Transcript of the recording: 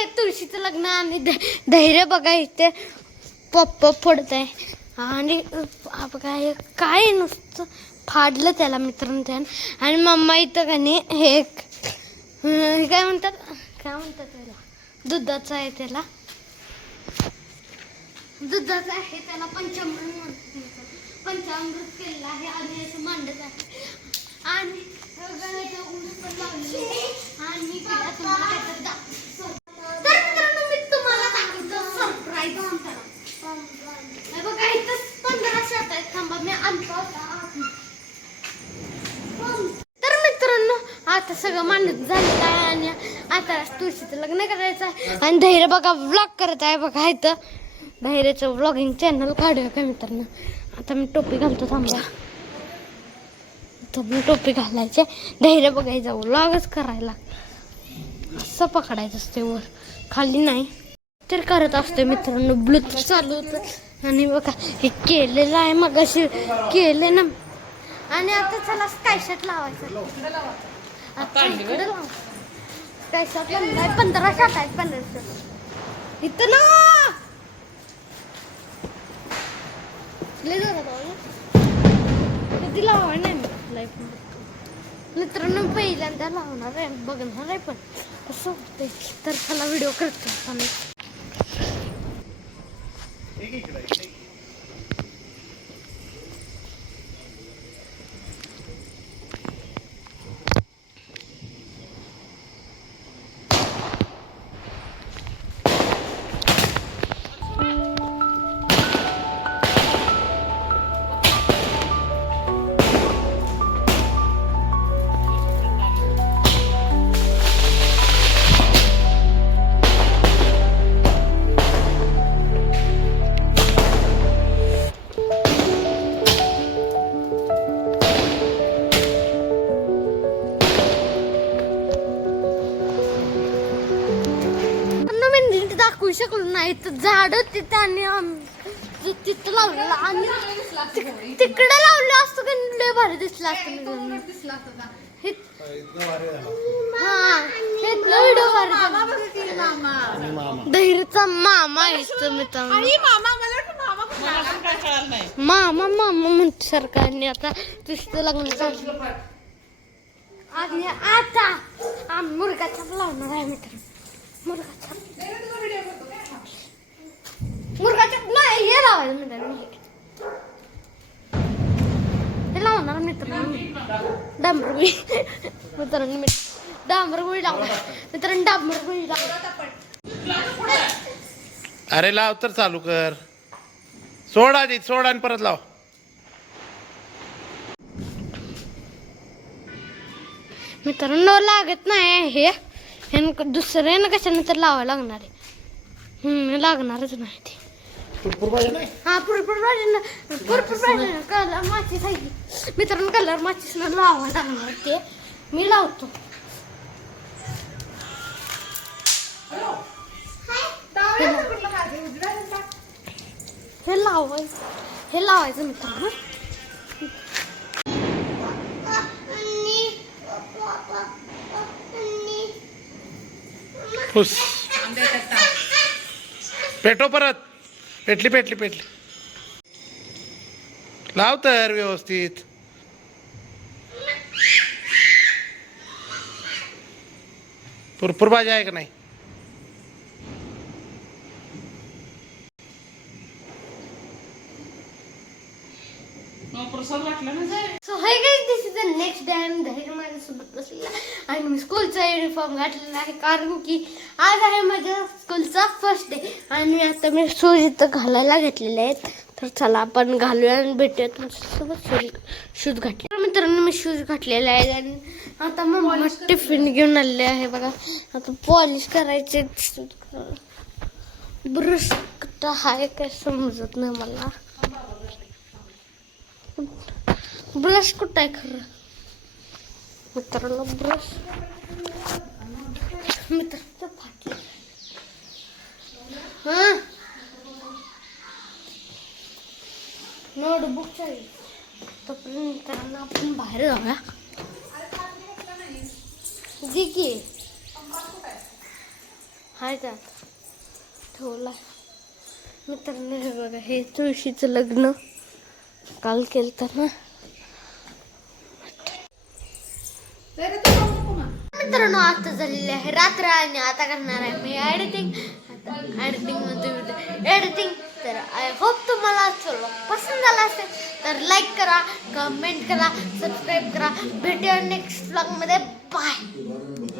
आहे तुळशीचं लग्न आणि धैर्य बघा इथे पप्पा फोडत आहे आणि बघा हे काय नुसतं फाडलं त्याला मित्रांनो त्यानं. आणि मम्मा इथं का नाही हे काय म्हणतात त्याला दुधाचं आहे, त्याला दुधाचं आहे, त्याला पंचामृत म्हणतात. पंचामृत केलेलं आहे आणि असं मांडत आहे आणि ऊस पण लावलेलं आहे आणि तुम्हाला दाखवतो सरप्राईज. बघा इथं 15 शेत आहेत. थांबा मी आणतो होता. तर मित्रांनो आता सगळं मांडत झालेलं आहे आणि आता तुळशीचं लग्न करायचं आहे आणि धैर्य बघा व्लॉग करत आहे. बघा इथं धैर्याचं व्लॉगिंग चॅनल काढूया का मित्रांनो. आता मी टोपी घालतो, थांबा. तर मी टोपी घालायचे, धैर्य बघायचं व्लॉगच करायला असं पकडायचं असते, वर खाली नाही तर करत असते मित्रांनो. ब्लूटूथ चालू होतं आणि बघा हे केलेलं आहे मग अशी केले ना. आणि आता चला स्काय शॉट लावायचं. आता इकडे लाव स्काय शॉट लावलाय. 15 शॉट आहेत. 15 शॉट इथं ना कधी लावा नाही मी लाईफ मित्रांनो पहिल्यांदा लावणार आहे, बघणार आहे पण कसं होतंय. तर चला व्हिडिओ करतो आम्ही. दाखवू शकलो नाही तर झाड तिथं आणि तिथं लावलेलं आणि तिकडे लावलं असतं का लय भारी दिसलं असतं. व्हिडिओ धैर्यचा मामा आहे मित्रांनो. मामा म्हणते सरकारने आता तुझं लग्न झालं आणि आता मुर्गाचा लावणार आहे मित्रांनो. मुर्गाच्या नाही हे लावायचं मित्रांनो. हे लावणार मित्रांनो डांबरगुळी. मित्रांनो डांबरगुळी लावणार मित्रांनो. डांबरगुळी लावणार. अरे लाव तर चालू कर. सोड आधी सोड आणि परत लाव. मित्रांनो लागत नाही हे दुसरे ना कशाने तर लावायला लागणार आहे. लागणारच नाही ते. हा पुरपूर पाहिजे ना कलर माचीस आहे मित्रांनो. कलर माचीस ना लावायला लागणार ते मी लावतो. हे लावायचं मित्रांनो. फुस पेटो परत. पेटली लाव तर व्यवस्थित. भरपूर भाजी आहे का नाही. So hi guys, this is the next day आणि धैर्य माझ्यासोबत बसलेला आणि मी स्कूलचा युनिफॉर्म घातलेला आहे कारण की आज आहे माझ्या स्कूलचा फर्स्ट डे. आणि आता मी शूज इथं घालायला घेतलेले आहेत. तर चला आपण घालूया आणि भेटूया तुमच्यासोबत. शूज घातले मित्रांनो, मी शूज घातलेले आहेत आणि आता मम्मा टिफिन घेऊन आलेले आहे. बघा आता पॉलिश करायचे. ब्रश कुठं आहे काय समजत नाही मला. ब्रश कुठं आहे खरं मित्रांनो. ब्रश मित्रांनो फाटले. हा नोटबुक चाहिए. तोपर्यंत मित्रांनो आपण बाहेर जाऊया. जी की हाय त्यात ठेवला. मित्रांनो हे बघा, हे तुळशीचं लग्न काल केलं तर ना. मित्रांनो आता झालेली आहे रात्र आणि आता करणार आहे मी एडिटिंग. एडिटिंग तर आय होप तुम्हाला पसंत झाला असेल तर लाईक करा, कमेंट करा, सबस्क्राईब करा. भेटूया नेक्स्ट ब्लॉग मध्ये. बाय.